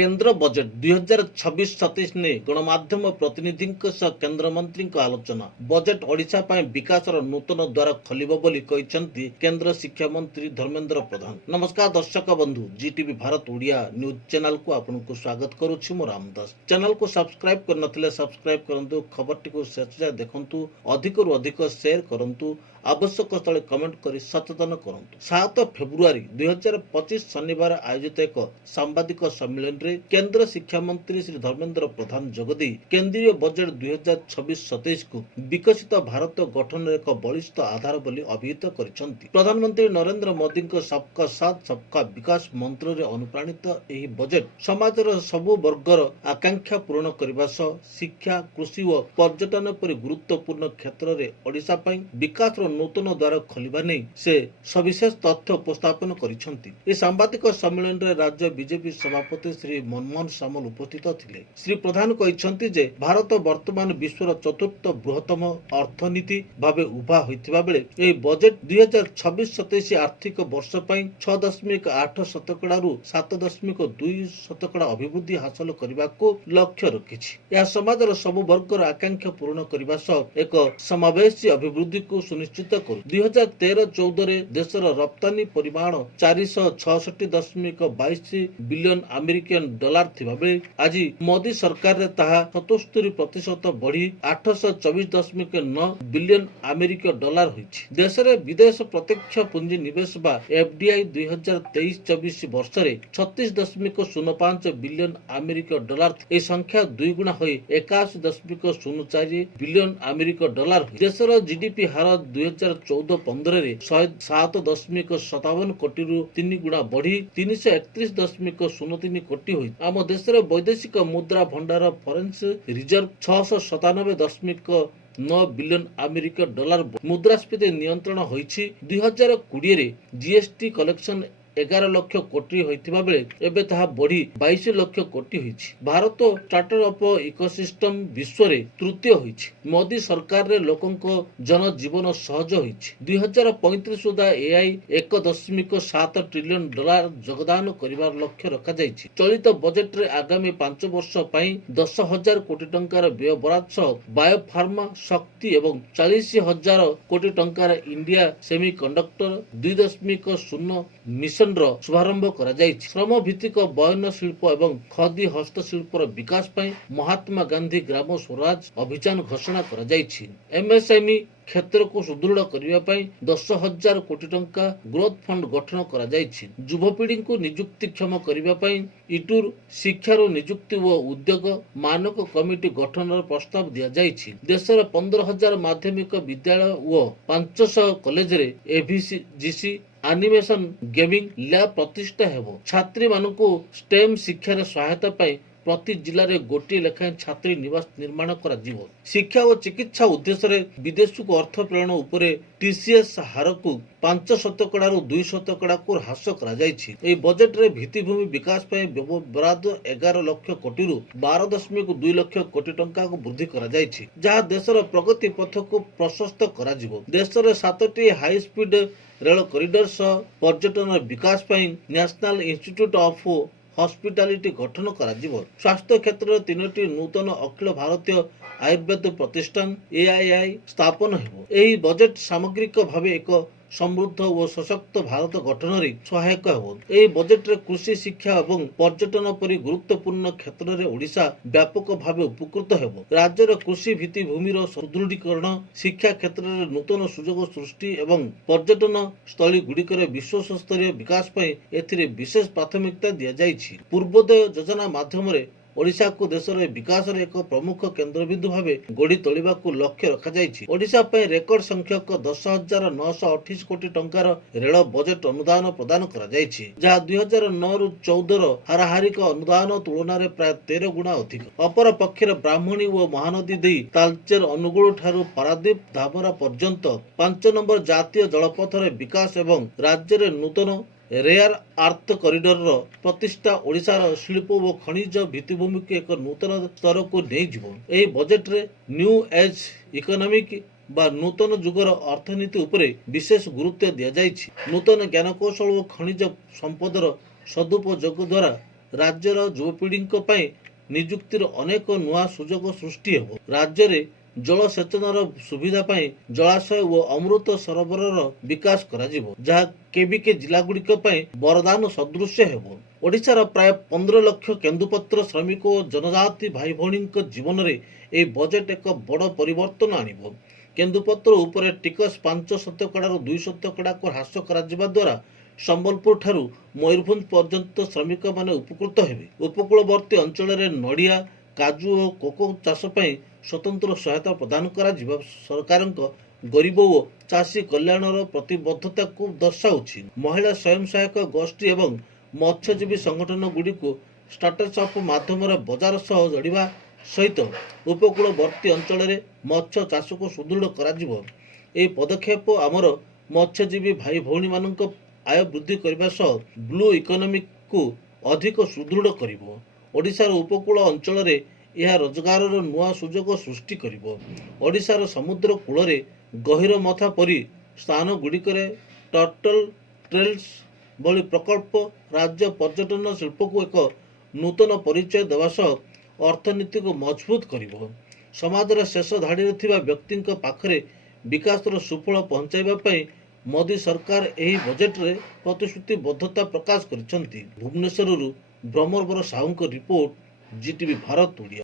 केन्द्र बजेट 2026-27 ने गणमाध्यम प्रतिनिधि केन्द्रमंत्री आलोचना। बजेट ओडिशा पाई विकासर नूतन द्वार खोलिबो बोली कहिसंती केंद्र शिक्षा मंत्री धर्मेंद्र प्रधान। नमस्कार दर्शक बंधु, जीटीवी भारत ओडिया न्यूज चैनल को आपनको स्वागत करुछि। मो रामदास। चैनल को सब्सक्राइब कर नथिले सब्सक्राइब करंतु, खबरटी को शेष जाय देखंतु, अधिकरु अधिक शेयर करंतु, आवश्यक स्थले कमेंट करी सचेतन करंतु। 7 फेब्रुआरी 2025 शनिवार आयोजित एक सांबादिक सम्मेलन रे केंद्र शिक्षा मंत्री श्री धर्मेंद्र प्रधान जोगदी केंद्रीय बजेट 2026-27 को विकसित भारत गठन एक बलिष्ठ आधार बोली अभिहित करिसंती। प्रधानमंत्री नरेंद्र मोदी को सबका साथ सबका विकास मंत्र रे अनुप्राणित एही बजेट समाजर सबु वर्गर आकांक्षा पूर्ण करबा सह शिक्षा, कृषि और पर्यटन पर गुरुत्वपूर्ण क्षेत्र रे ओडिशा पई विकास नूतन द्वार खोलिबा नै से सविशेष तथ्य उपस्थापन करिसंती। ए सांबादिक सम्मेलन रे राज्य बीजेपी सभापति श्री मनमोहन सामल उपस्थित थिले। श्री प्रधान कहिसंती जे भारत वर्तमान विश्वर चतुर्थ बृहत्तम अर्थनीति भाबे उभा होइतिबा बेले ए बजेट 2026-27 आर्थिक वर्ष पई 6.8% रु 7.2% अभिवृद्धि हासिल करबाको लक्ष्य रखिछि। या समाजर सब वर्गर आकांक्षा पूर्ण करबा सह एक समावेशी अभिवृद्धि को सुनिश्चित 2013-14 रे देशर रप्तानी परिमाण 466.22 बिलियन अमेरिकन डॉलर थिबा बेले आज मोदी सरकार रे ताहा 77% बढ़ी 824.9 बिलियन अमेरिकन डॉलर होइछि। देश रे विदेश प्रत्यक्ष पूंजी निवेश बा एफडीआई 2023-24 वर्ष रे 36.05 बिलियन अमेरिकन डॉलर। ए संख्या 2 गुना होई 81.04 बिलियन अमेरिकन डॉलर। देशर जीडीपी हार 2014-15 रे 107.57 कोटी रु 3 गुणा बढ़ी 331.03 कोटी होई। आम देश रे वैदेशिक मुद्रा भंडार foreign reserve 697.9 billion American dollar. मुद्रास्फीति नियंत्रण होईछि। 2020 रे जीएसटी कलेक्शन 11 लाख कोटी होइतिबा बेले एबे ताहा बढ़ी 22 लाख कोटी होइछि। भारत स्टार्टअप इकोसिस्टम विश्व रे तृतीय होइछि। मोदी सरकार रे लोकंको जनजीवन सहज होइछि। 2035 सुधा एआई 1.7 ट्रिलियन डॉलर योगदान करिवार लक्ष्य रखा जाइछि। चलित बजेट रे आगामी 5 वर्ष पई 10,000 कोटी टंकार व्यय बराद सह बायोफार्मा, शक्ति एवं 40,000 कोटी टंकार इंडिया सेमीकंडक्टर 2.0 मिशन शुभारंभ करा जाइछि। श्रम भित्तिक बयन शिल्प एवं खदी हस्तशिल्पर विकास पई महात्मा गांधी ग्राम स्वराज अभियान घोषणा करा जाइछि। एमएसएमई क्षेत्र को सुदृढ़ करने पई 10,000 कोटी टंका ग्रोथ फंड गठन करा जाइछि। युवपीढ़ी को नियुक्तिक्षम करने पई इटूर शिक्षार नियुक्ति व उद्योग मानक कमिटी गठन प्रस्ताव दिया जाइछि। देशर 15,000 माध्यमिक विद्यालय व 500 कॉलेज रे एवीजीसी एनिमेशन गेमिंग लैब प्रतिष्ठा हेबो। छात्री मानकु स्टेम शिक्षार सहायता पाई प्रति जिले में गोटे लेखाएं छात्री निवास निर्माण करा जिवो। शिक्षा और चिकित्सा उद्देश्य रे विदेश को अर्थ प्रेरण उपरे टीसीएस हार को 5% रु 2% को ह्रास करा जाइछि। ए बजेट रे भित्तिभूमि विकास पई बराद 11 लाख कोटी रु 12.2 लाख कोटी टंका को वृद्धि करा जाइछि, जहां देशर प्रगति पथ को प्रशस्त करा जिवो। देशर 7टी हाई स्पीड रेल कॉरिडोर सह पर्यटन विकास पई नेशनल इंस्टीट्यूट ऑफ हॉस्पिटैलिटी गठन करा जिवो। स्वास्थ्य क्षेत्र में 3टी नूतन अखिल भारतीय आयुर्वेद प्रतिष्ठान एआईआई स्थापन हेबो। एही बजेट सामग्रिक भावे एक समृद्ध और सशक्त भारत गठन रे सहायक हेबो। एही बजेट रे कृषि, शिक्षा एवं पर्यटन परि गुरुत्वपूर्ण क्षेत्र रे ओडिशा व्यापक भावे उपकृत हेबो। राज्य रे कृषि भित्ति भूमि रो सुदृढ़ीकरण, शिक्षा क्षेत्र रे नूतन सुजोग सृष्टि एवं पर्यटन स्थली गुड़िकर विश्व स्तरीय विकास पई एथिरे विशेष प्राथमिकता दिया जाइछि। पूर्वोदय योजना माध्यम रे ओडिशा को देश रे विकास रे एक प्रमुख केंद्रबिंदु भावे गढ़ी तोलिबा को लक्ष्य रखा जाइछि। ओडिशा पई रेकर्ड संख्यक 10,928 कोटी टंकार रेल बजेट अनुदान प्रदान करा जाइछि, जहा 2009 रु 14 रो हाराहारिक अनुदान तुलना रे प्राय 13 गुना अधिक। अपर पक्षरे ब्राह्मणी व महानदी देई तालचेर अनुगुल ठारू पारादीप धामरा पर्यंत 5 नंबर जातीय जलपथ रे विकास एवं राज्य रे नूतन रेयर आर्थ कॉरिडोर प्रतिष्ठा ओडिशार शिल्प और खनिज भित्तिभूमि के एक नूतन स्तर को नहीं जीवो। एही बजेट रे न्यू एज इकोनॉमिक बा नूतन जुगर अर्थनीति उपरे विशेष गुरुत्व दिया जाइछि। नूतन ज्ञानकौशल और खनिज संपदर सदुपयोग द्वारा ରାଜ୍ୟର ଯୁବପିଢ଼ିଙ୍କ ପାଇଁ ନିଯୁକ୍ତିର ଅନେକ ନୂଆ ସୁଯୋଗ ସୃଷ୍ଟି ହେବ। ରାଜ୍ୟରେ ଜଳସେଚନର ସୁବିଧା ପାଇଁ ଜଳାଶୟ ଓ ଅମୃତ ସରୋବରର ବିକାଶ କରାଯିବ, ଯାହା କେବିକେ ଜିଲ୍ଲାଗୁଡ଼ିକ ପାଇଁ ବରଦାନ ସଦୃଶ ହେବ। ଓଡ଼ିଶାର ପ୍ରାୟ 15 ଲକ୍ଷ କେନ୍ଦୁପତ୍ର ଶ୍ରମିକ ଓ ଜନଜାତି ଭାଇ ଭଉଣୀଙ୍କ ଜୀବନରେ ଏହି ବଜେଟ୍ ଏକ ବଡ଼ ପରିବର୍ତ୍ତନ ଆଣିବ। କେନ୍ଦୁପତ୍ର ଉପରେ ଟିକସ 5% ରୁ 2% ହ୍ରାସ କରାଯିବା ଦ୍ୱାରା ସମ୍ବଲପୁର ଠାରୁ ମୟୂରଭଞ୍ଜ ପର୍ଯ୍ୟନ୍ତ ଶ୍ରମିକମାନେ ଉପକୃତ ହେବେ। ଉପକୂଳବର୍ତ୍ତୀ ଅଞ୍ଚଳରେ ନଡ଼ିଆ, କାଜୁ ଓ କୋକୋ ଚାଷ ପାଇଁ ସ୍ୱତନ୍ତ୍ର ସହାୟତା ପ୍ରଦାନ କରାଯିବା ସରକାରଙ୍କ ଗରିବ ଓ ଚାଷୀ କଲ୍ୟାଣର ପ୍ରତିବଦ୍ଧତାକୁ ଦର୍ଶାଉଛି। ମହିଳା ସ୍ୱୟଂ ସହାୟକ ଗୋଷ୍ଠୀ ଏବଂ ମତ୍ସ୍ୟଜୀବୀ ସଂଗଠନଗୁଡ଼ିକୁ ଷ୍ଟାର୍ଟଅପ୍ ମାଧ୍ୟମରେ ବଜାର ସହ ଯୋଡ଼ିବା ସହିତ ଉପକୂଳବର୍ତ୍ତୀ ଅଞ୍ଚଳରେ ମତ୍ସ୍ୟ ଚାଷକୁ ସୁଦୃଢ଼ କରାଯିବ। ଏହି ପଦକ୍ଷେପ ଆମର ମତ୍ସ୍ୟଜୀବୀ ଭାଇ ଭଉଣୀମାନଙ୍କ ଆୟ ବୃଦ୍ଧି କରିବା ସହ ବ୍ଲୁ ଇକୋନୋମିକୁ ଅଧିକ ସୁଦୃଢ଼ କରିବ। ଓଡ଼ିଶାର ଉପକୂଳ ଅଞ୍ଚଳରେ ଏହା ରୋଜଗାରର ନୂଆ ସୁଯୋଗ ସୃଷ୍ଟି କରିବ। ଓଡ଼ିଶାର ସମୁଦ୍ର କୂଳରେ ଗହୀରମଥା ପରି ସ୍ଥାନଗୁଡ଼ିକରେ ଟର୍ଟଲ୍ ଟ୍ରେଲ୍ସ ଭଳି ପ୍ରକଳ୍ପ ରାଜ୍ୟ ପର୍ଯ୍ୟଟନ ଶିଳ୍ପକୁ ଏକ ନୂତନ ପରିଚୟ ଦେବା ସହ ଅର୍ଥନୀତିକୁ ମଜବୁତ କରିବ। ସମାଜର ଶେଷ ଧାଡ଼ିରେ ଥିବା ବ୍ୟକ୍ତିଙ୍କ ପାଖରେ ବିକାଶର ସୁଫଳ ପହଞ୍ଚାଇବା ପାଇଁ ମୋଦି ସରକାର ଏହି ବଜେଟରେ ପ୍ରତିଶ୍ରୁତିବଦ୍ଧତା ପ୍ରକାଶ କରିଛନ୍ତି। ଭୁବନେଶ୍ୱରରୁ ଭ୍ରମରବର ସାହୁଙ୍କ ରିପୋର୍ଟ, ଜିଟିଭି ଭାରତ ଓଡ଼ିଆ।